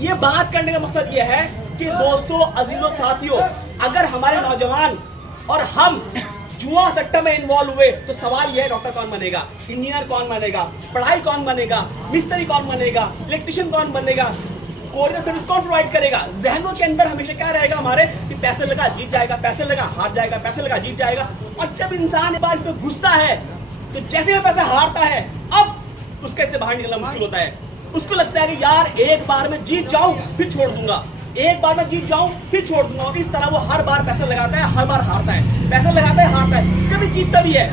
ये बात करने का मकसद ये है कि दोस्तों, अजीजों, साथियों, अगर हमारे नौजवान और हम जुआ सट्टा में इन्वॉल्व हुए तो सवाल यह है, डॉक्टर कौन बनेगा, इंजीनियर कौन बनेगा, पढ़ाई कौन बनेगा, मिस्त्री कौन बनेगा, इलेक्ट्रिशियन कौन बनेगा, कोरियर सर्विस कौन प्रोवाइड करेगा। जहनों के अंदर हमेशा क्या रहेगा हमारे कि पैसे लगा जीत जाएगा, पैसे लगा हार जाएगा, पैसे लगा जीत जाएगा। और जब इंसान एक बार इसमें घुसता है तो जैसे वो पैसा हारता है, अब उसके इससे बाहर निकलना मुश्किल होता है। उसको लगता है कि यार एक बार में जीत जाऊं फिर छोड़ दूंगा, एक बार में जीत जाऊं फिर छोड़ दूंगा। और इस तरह वो हर बार पैसा लगाता है, हर बार हारता है, पैसा लगाता है, हारता है, कभी जीतता भी है।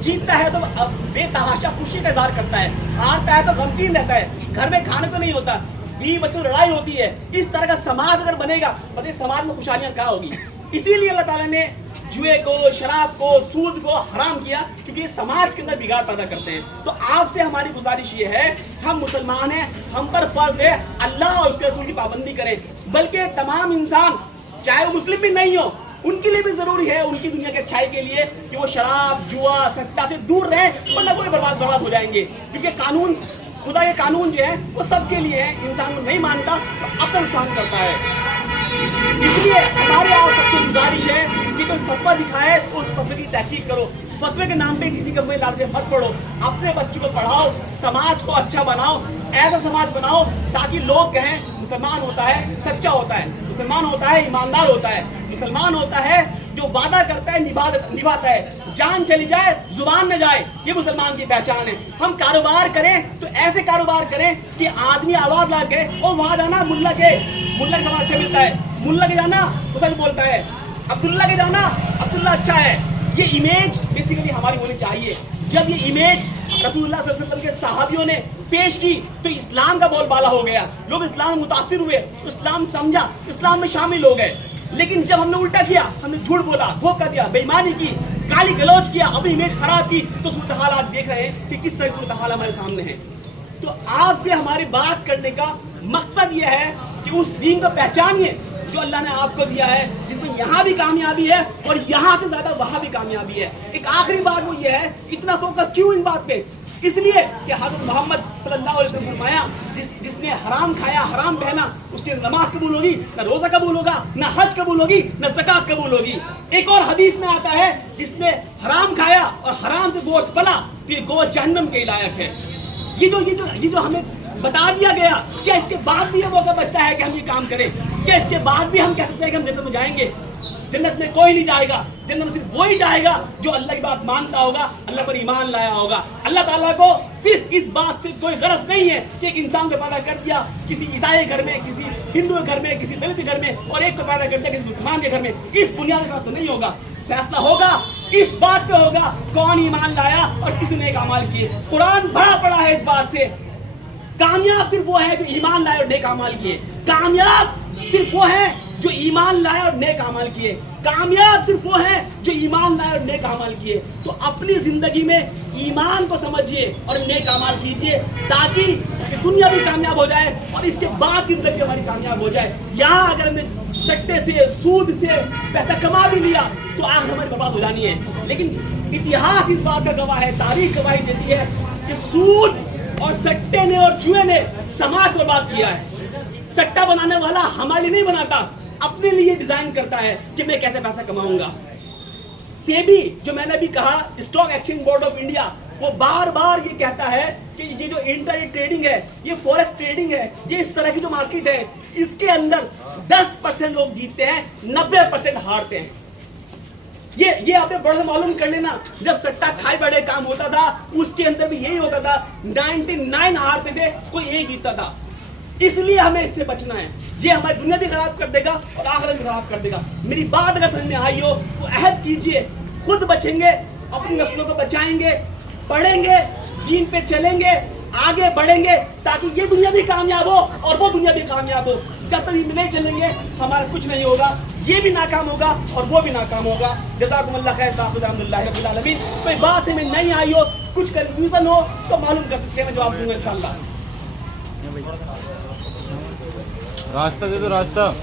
जीतता है तो बेतहाशा खुशी का इजहार करता है, हारता है तो गमगीन रहता है, घर में खाने तो नहीं होता, बीवी बच्चों से लड़ाई होती है। इस तरह का समाज अगर बनेगा तो समाज में खुशहालियां कहाँ होगी। इसीलिए अल्लाह ताला ने जुए को, शराब को, सूद को हराम किया, क्योंकि ये समाज के अंदर बिगाड़ पैदा करते हैं। तो आपसे हमारी गुजारिश ये है, हम मुसलमान हैं, हम पर फर्ज है अल्लाह और उसके रसूल की पाबंदी करें। बल्कि तमाम इंसान, चाहे वो मुस्लिम भी नहीं हो, उनके लिए भी जरूरी है, उनकी दुनिया की अच्छाई के लिए, कि वो शराब, जुआ, सट्टा से दूर रहे, वरना वो बर्बाद हो जाएंगे। क्योंकि कानून, खुदा के कानून जो है वो सबके लिए है। इंसान को नहीं मानता तो अपना नुकसान करता है। इसलिए हमारे आप सबसे गुजारिश है कि तुम फतवा दिखाए तो उस फतवे की तहकीक करो। फतवे के नाम पे किसी कम्मेदार से मत पढ़ो, अपने बच्चों को पढ़ाओ, समाज को अच्छा बनाओ, ऐसा समाज बनाओ ताकि लोग कहें मुसलमान होता है सच्चा होता है, मुसलमान होता है ईमानदार होता है, मुसलमान होता है जो वादा करता है निभाता है, जान चली जाए जुबान न जाए, ये मुसलमान की पहचान है। हम कारोबार करें तो ऐसे कारोबार करें कि आदमी आवाज ला के और वहां जाना मुल्ला के समाज अच्छा मिलता है, मुल्ला के जाना वो सच बोलता है, अब्दुल्ला के जाना अब्दुल्ला अच्छा है। ये इमेज बेसिकली हमारी होनी चाहिए। जब ये इमेज रसूलुल्लाह सल्लल्लाहु अलैहि वसल्लम के सहाबियों ने पेश की तो इस्लाम का बोलबाला हो गया, लोग इस्लाम में मुतासिर हुए, इस्लाम समझा, इस्लाम में शामिल हो गए। लेकिन जब हमने उल्टा किया, हमने झूठ बोला, धोखा दिया, बेईमानी की, गाली गलौज किया, अपनी इमेज खराब की, तो सूरत हाल आज देख रहे हैं कि किस तरह की सूरत हाल हमारे सामने है। तो आपसे हमारी बात करने का मकसद यह है कि उस दीन को पहचानिए जो अल्लाह ने आपको दिया है, जिसमें यहाँ भी कामयाबी है और यहाँ से ज्यादा वहाँ भी कामयाबी है। एक आखिरी बात वो ये है, इतना फोकस क्यों इन बात पे, इसलिए कि हज़रत मोहम्मद सल्लल्लाहु अलैहि वसल्लम फरमाया, जिसने हराम खाया, हराम पहना, उसकी नमाज कबूल होगी, न रोजा कबूल होगा, न हज कबूल होगी, न ज़कात कबूल होगी। एक और हदीस में आता है, जिसने हराम खाया और हराम से गोश्त पला तो ये गोश्त जहन्नम के लायक है। ये जो हमें बता दिया गया, क्या इसके बाद भी ये मौका बचता है कि हम ये काम करें? क्या इसके बाद भी हम कह सकते हैं कि हम जन्नत में जाएंगे? जन्नत में कोई नहीं जाएगा, जन्नत में सिर्फ वही जाएगा जो अल्लाह की बात मानता होगा, अल्लाह पर ईमान लाया होगा। अल्लाह ताला को सिर्फ इस बात से कोई गरज नहीं है कि एक इंसान को पैदा कर दिया किसी ईसाई घर में, किसी हिंदू के घर में, किसी दलित घर में, और एक को पैदा कर दिया किसी मुसलमान के घर में। इस बुनियाद पर नहीं होगा, फैसला होगा इस बात पे होगा कौन ईमान लाया और किसी ने अमाल किए। कुरान भरा पड़ा है इस बात से। कामयाब सिर्फ वो है जो ईमान लाए और नेक अमाल किए। कामयाब सिर्फ वो है जो ईमान लाए और नेक अमल किए। कामयाब सिर्फ वो है जो ईमान लाए और नेक अमल किए। तो अपनी जिंदगी में ईमान को समझिए और नेक अमल कीजिए, ताकि दुनिया भी कामयाब हो जाए और इसके बाद जिंदगी हमारी कामयाब हो जाए। यहाँ अगर हमने सट्टे से, सूद से पैसा कमा भी लिया तो आग हमारी बर्बाद हो जानी है। लेकिन इतिहास इस बात का गवाह है, तारीख गवाही देती है कि सूद और सट्टे ने और जुए ने समाज को बर्बाद किया है। सट्टा बनाने वाला हमारे लिए नहीं बनाता, अपने लिए डिजाइन करता है कि मैं कैसे पैसा कमाऊंगा। सेबी, जो मैंने अभी कहा, stock exchange board of India, वो बार बार ये कहता है कि ये जो इंटरनेट ट्रेडिंग है, ये फॉरेक्स ट्रेडिंग है, ये इस तरह की जो मार्केट है, इसके अंदर 10% लोग जीतते हैं, 90% हारते हैं। ये आपने बड़ा मालूम कर लेना। जब सट्टा खाई बड़े काम होता था, उसके अंदर भी यही होता था, 99 हारते थे, कोई एक जीतता था। इसलिए हमें इससे बचना है। ये हमारी दुनिया भी खराब कर देगा और आखिरत भी खराब कर देगा। मेरी बात अगर समझ में आई हो तो अहद कीजिए, खुद बचेंगे, अपनी नस्लों को बचाएंगे, पढ़ेंगे, दीन पे चलेंगे, आगे बढ़ेंगे, ताकि ये दुनिया भी कामयाब हो और वो दुनिया भी कामयाब हो। जब तक ये नहीं चलेंगे हमारा कुछ नहीं होगा, ये भी नाकाम होगा और वो भी नाकाम होगा। जज़ाकुमुल्लाह खैर, अल्हम्दुलिल्लाह रब्बिल आलमीन। कोई बात से में नहीं आई हो, कुछ कंफ्यूजन हो तो मालूम कर सकते हैं, मैं जवाब दूंगा इंशाअल्लाह। रास्ता दे दो, रास्ता।